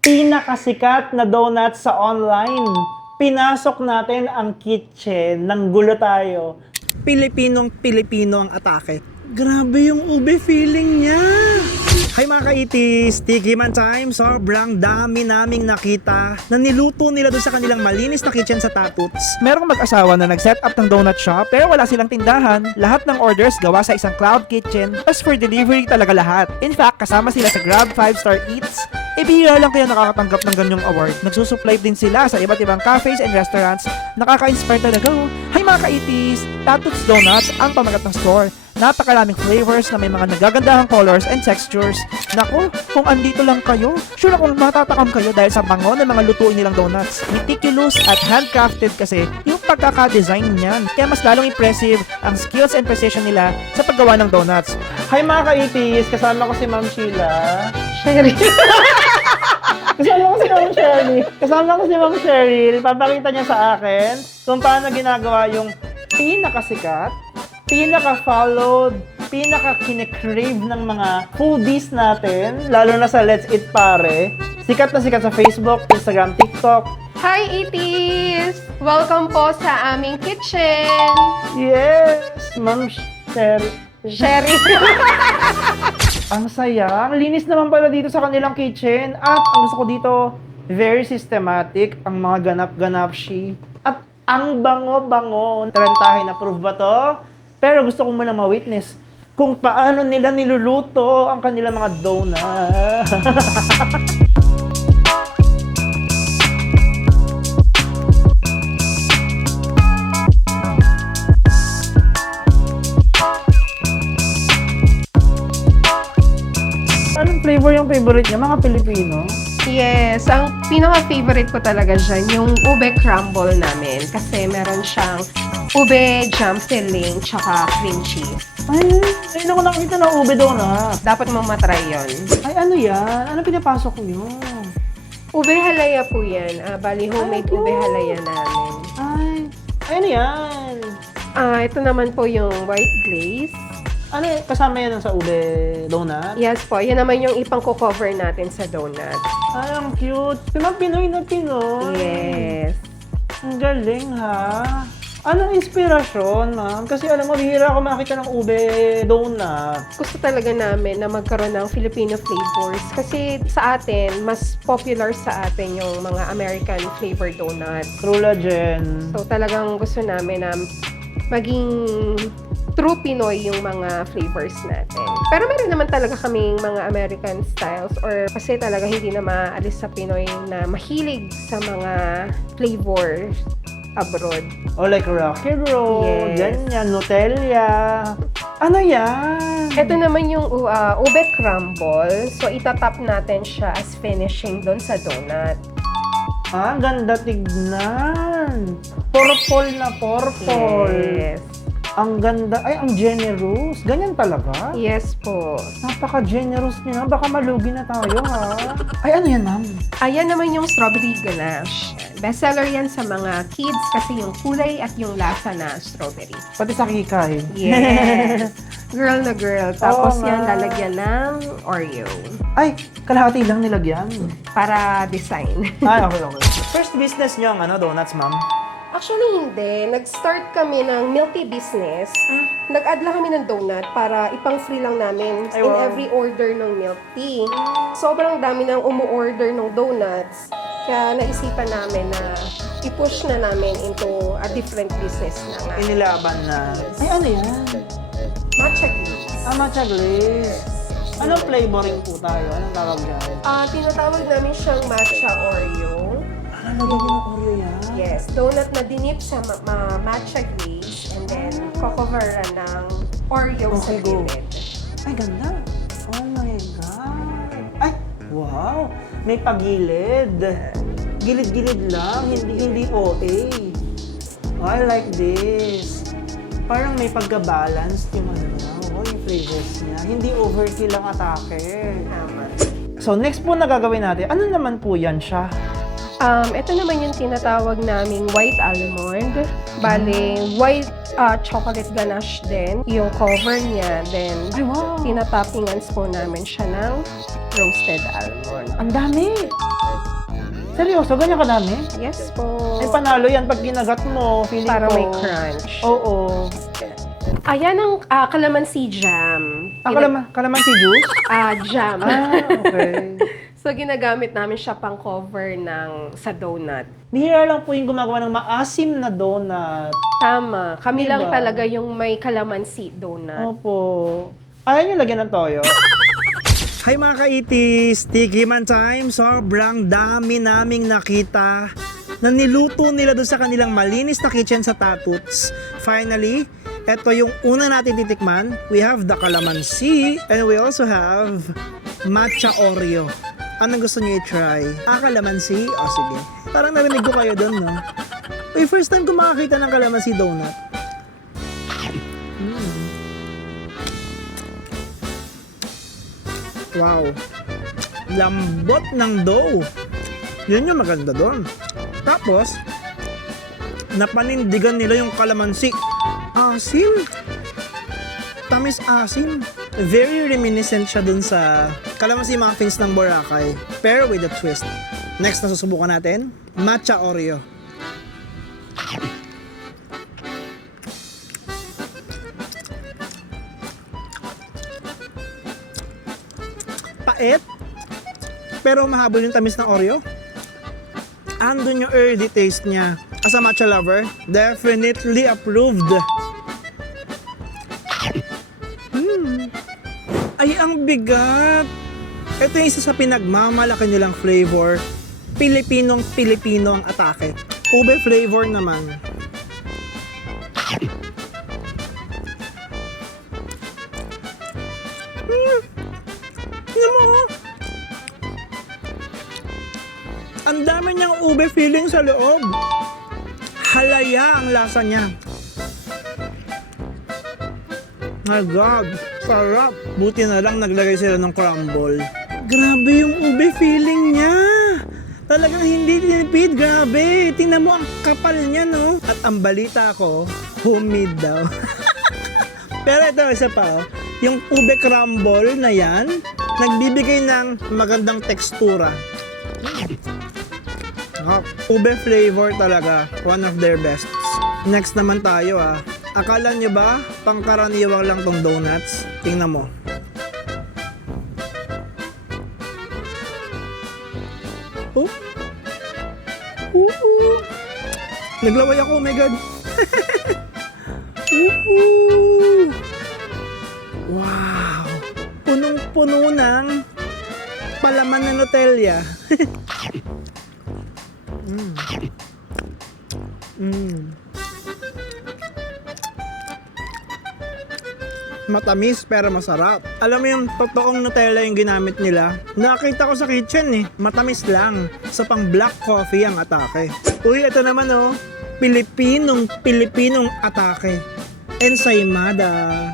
Pinakasikat na donut sa online. Pinasok natin ang kitchen, ng gulo tayo. Pilipinong-Pilipino ang atake. Grabe yung ube feeling niya. Hi mga ka-itis, Tikiman time. Sobrang dami naming nakita na niluto nila doon sa kanilang malinis na kitchen sa Tatuts. Merong mag-asawa na nag-set up ng donut shop pero wala silang tindahan. Lahat ng orders gawa sa isang cloud kitchen. As for delivery talaga lahat. In fact, kasama sila sa Grab 5-star Eats. Bihira lang kaya nakakatanggap ng ganyong award. Nagsusupply din sila sa iba't ibang cafes and restaurants. Nakaka-inspire talaga oh. Hi mga ka-itis, Tatuts Donuts ang pamagat ng store. Napakaraming flavors na may mga nagagandahang colors and textures. Naku, kung andito lang kayo, sure akong matatakam kayo dahil sa bango ng mga lutuin nilang donuts. Meticulous at handcrafted kasi yung pagkaka-design niyan. Kaya mas lalong impressive ang skills and precision nila sa paggawa ng donuts. Hi mga ka-itis, kasama ko si Ma'am Sheila. Sherry. Kasama ko si Ma'am Cheryl. Papakita niya sa akin kung paano ginagawa yung pinakasikat, pinaka-followed, pinaka-kine-crave ng mga foodies natin, lalo na sa Let's Eat Pare. Sikat na sikat sa Facebook, Instagram, TikTok. Hi, itis! Welcome po sa aming kitchen! Yes, Ma'am Cheryl. Sherry. Ang saya. Ang linis naman pala dito sa kanilang kitchen. At ang gusto ko dito, very systematic ang mga ganap-ganap she. At ang bango-bango. Tarantahin, approve ba to? Pero gusto ko muna ma-witness kung paano nila niluluto ang kanilang mga donut. Anong flavor yung favorite niya? Mga Pilipino? Yes, ang pinaka-favorite ko talaga dyan, yung ube crumble namin. Kasi meron siyang ube jam filling, tsaka cream cheese. Ay, ayun ako nakita ng ube donut. Dapat mo matry yun. Ay, ano yan? Ano pinapasok niyo? Ube halaya po yan. Bali, homemade ube halaya namin. Ay, ano yan? Ito naman po yung white glaze. Ano kasama yan sa ube donut? Yes po, yan naman yung ipang-cover natin sa donut. Ay, ang cute. Mga Pinoy na Pinoy. Yes. Ang galing ha. Anong inspirasyon, ma'am? Kasi alam mo, bihira ako makita ng ube donut. Gusto talaga namin na magkaroon ng Filipino flavors kasi sa atin, mas popular sa atin yung mga American flavored donuts. Collagen. So talagang gusto namin na maging true Pinoy yung mga flavors natin. Pero meron naman talaga kaming mga American styles or kasi talaga hindi na maalis sa Pinoy na mahilig sa mga flavors abroad. O like Rocky Road, Yes. ganyan, Nutella. Ano yan? Ito naman yung ube crumble. So itatap natin siya as finishing doon sa donut. Ah, ganda tignan. Purple na purple. Yes. Ang ganda. Ay, ang generous. Ganyan talaga? Yes po. Napaka-generous niya. Baka malugi na tayo, ha? Ay, ano yan, ma'am? Ayan naman yung strawberry ganache. Bestseller yan sa mga kids kasi yung kulay at yung lasa na strawberry. Pati sa kikay. Yes. Girl na girl. Tapos Oo yan nga. lalagyan ng Oreo. Ay, kalahati lang nilagyan. Para design. Ay, okay. First business niyo ang donuts, ma'am? Actually, hindi. Nag-start kami ng milk tea business. Nag-add lang kami ng donut para ipang-free lang namin Ay, in wow. every order ng milk tea. Sobrang dami nang umu-order ng donuts. Kaya naisipan namin na i-push na namin into a different business na nga. Inilaban na. Ay, ano yan? Matcha glaze. Matcha glaze. Anong flavoring po tayo? Anong tawag dyan? Tinatawag namin siyang matcha Oreo. Ano lagyan ng Oreo yan? Yes, donut na dinip sa matcha glaze and then cocoveran ng Oreo sa Okay, go. gilid. Ay, ganda. Oh my God. Ay, wow. May pagilid. Gilid-gilid lang, hindi OA. Oh, I like this. Parang may pagka-balance yung yung flavors niya. Hindi overkill ang atake. Tama. So, next po na gagawin natin, ano naman po yan siya? Ito naman yung tinatawag naming white almond. Bale, white chocolate ganache din. Yung cover niya. Then, Ay, wow. tinatoppingans po namin siya ng roasted almond. Ang dami. Seryoso, ganyan kadami? Yes po. Ay, panalo yan pag ginagat mo. Feeling Para ko. may crunch. Oo. Ayan ang calamansi jam. Kalamansi juice? Jam. Okay. So, ginagamit namin siya pang cover sa donut. Bihira lang po yung gumagawa ng maasim na donut. Tama. Kami lang Diba? talaga yung may calamansi donut. Opo. Ayaw nyo lagyan ng toyo? Hi mga kaitis! Tikiman time! Sobrang dami naming nakita na niluto nila doon sa kanilang malinis na kitchen sa Tatuts. Finally, eto yung una natin titikman. We have the calamansi and we also have matcha Oreo. Anong gusto niyo i-try? Calamansi? O sige. Parang narinig ko kayo doon, no? Uy, first time ko makakita ng calamansi donut. Wow. Lambot ng dough. Yun yung maganda doon. Tapos, napanindigan nila yung kalamansi. Asim. Tamis asim. Very reminiscent siya dun sa kalamansi muffins ng Boracay. Pero with a twist. Next na susubukan natin, matcha Oreo. Pait, pero mahabol yung tamis ng Oreo. Andun yung earthy taste niya. As a matcha lover, definitely approved. Ay, ang bigat! Ito yung isa sa pinagmamalaki nilang flavor. Pilipinong-Pilipino ang atake. Ube flavor naman. Alam mo, ang dami niyang ube feeling sa loob. Halaya ang lasa niya. My God, sarap. Buti na lang naglagay sila ng crumble. Grabe yung ube feeling niya. Talagang hindi tinipid, grabe. Tingnan mo ang kapal niya, no? At ang balita ko, homemade daw. Pero ito, isa pa, oh. Yung ube crumble na yan, nagbibigay ng magandang tekstura. Ube flavor talaga, one of their best. Next naman tayo, ah. Akala nyo ba, pangkaraniwang lang tong donuts? Tingnan mo. Oh. Naglaway ako, oh my God. Wow. Punong-puno ng palaman na Nutella. Matamis pero masarap. Alam mo yung totoong Nutella yung ginamit nila? Nakita ko sa kitchen eh. Matamis lang. Sa pang black coffee ang atake. Uy, ito naman oh. Pilipinong atake. Ensaymada.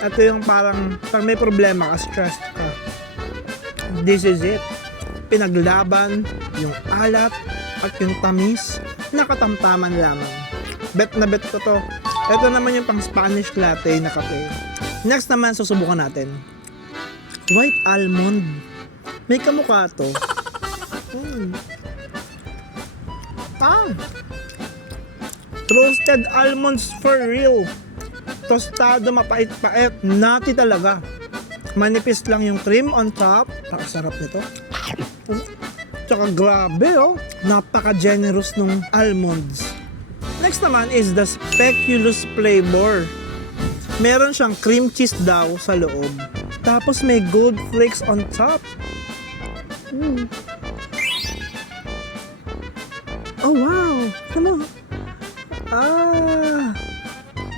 Ito yung parang pag may problema ka, stressed ka. This is it. Pinaglaban, yung alat, at yung tamis, nakatamtaman lamang. Bet na bet ko to. Ito naman yung pang Spanish latte na kape. Next naman, susubukan natin. White almond. May kamukha to. Roasted almonds for real. Tostado, mapait-pait. Nati talaga. Manipis lang yung cream on top. Pakasarap nito. Tsaka grabe oh. Napaka-generous nung almonds. Next naman is the speculous flavor. Meron siyang cream cheese daw sa loob. Tapos may gold flakes on top. Oh wow. Ano?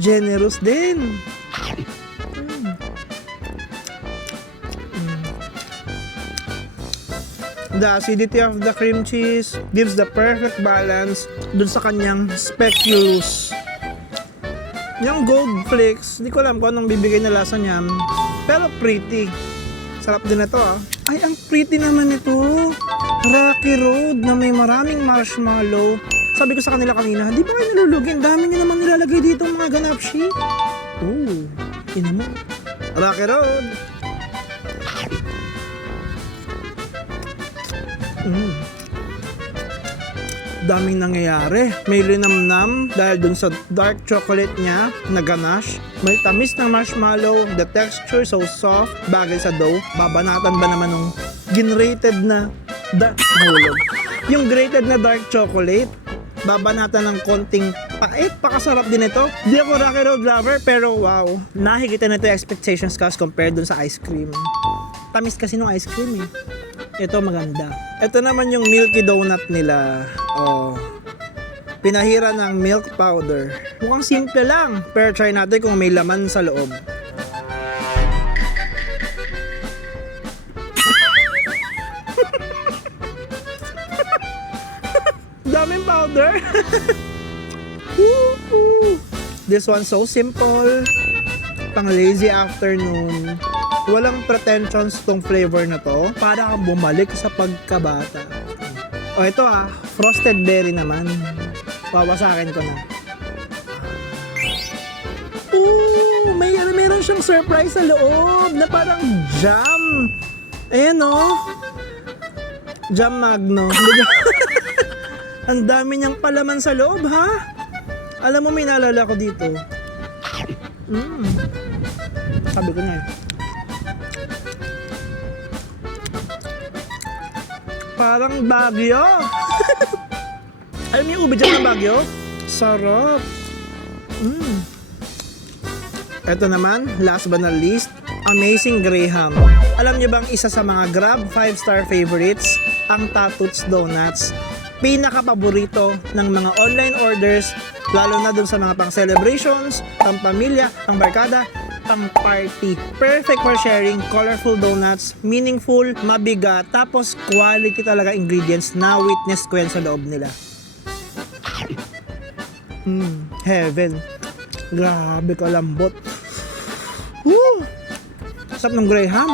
Generous din. The acidity of the cream cheese gives the perfect balance dun sa kanyang speculoos. Yung gold flakes, di ko alam kung anong bibigay na lasa niyan. Pero pretty. Sarap din ito ah. Ay, ang pretty naman ito. Rocky Road na may maraming marshmallow Sabi ko sa kanila kanina, di ba kayo nalulugi? Ang dami nyo naman nilalagay dito mga ganapshi. Oh, ina mo. Rocky Road. Daming nangyayari. May linamnam dahil dun sa dark chocolate niya na ganache. May tamis na marshmallow. The texture so soft. Bagay sa dough. Babanatan ba naman ng ginrated na nahulog. Yung grated na dark chocolate. Babanatan ng konting pait. Pakasarap din ito. Di ako Rocky Road lover pero wow. Nahigitan na ito yung expectations ko as compared dun sa ice cream. Tamis kasi ng ice cream eh. Ito maganda. Ito naman yung milky donut nila. Oh. Pinahira ng milk powder. Mukhang simple lang. Pero try natin kung may laman sa loob. Daming powder. This one's so simple. Pang lazy afternoon. Walang pretensions tong flavor na to. Para kang bumalik sa pagkabata. O ito frosted berry naman. Wawasakin ko na. Ooh, meron siyang surprise sa loob na parang jam. Ayan Jam Magno. Ang dami niyang palaman sa loob ha. Alam mo may naalala ko dito. Sabi ko na Parang Baguio. Alam niyo yung ube dyan ng Baguio? Sarap. Ito naman, last but not least, Amazing Graham. Alam niyo bang isa sa mga Grab 5-star favorites, ang Tatuts Donuts. Pinaka-paborito ng mga online orders, lalo na dun sa mga pang-celebrations, pang-pamilya, pang-barkada, pang-party. Perfect for sharing, colorful donuts, meaningful, mabigat, tapos quality talaga ingredients na witness ko yan sa loob nila. Heaven. Grabe kalambot. Woo! Sarap ng Graham.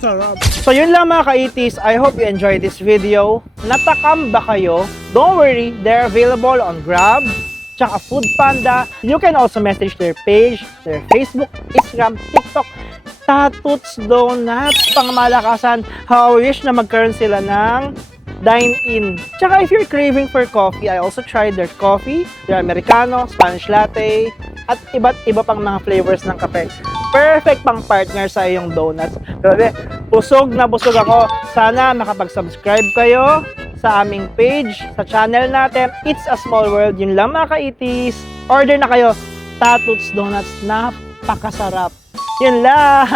Sarap. So yun lang mga ka-itis, I hope you enjoyed this video. Natakam ba kayo? Don't worry, they're available on Grab, tsaka Foodpanda. You can also message their page, their Facebook, Instagram, TikTok, Tatuts Donuts, pangmalakasan. How I wish na magkaroon sila ng dine-in. Tsaka if you're craving for coffee, I also tried their coffee, their Americano, Spanish latte, at iba't iba pang mga flavors ng kape. Perfect pang partner sa iyong donuts. Grabe, busog na busog ako. Sana makapag-subscribe kayo sa aming page, sa channel natin. It's a Small World. Yun lang mga ka-itis. Order na kayo. Tatuts Donuts. Napakasarap. Yun lang.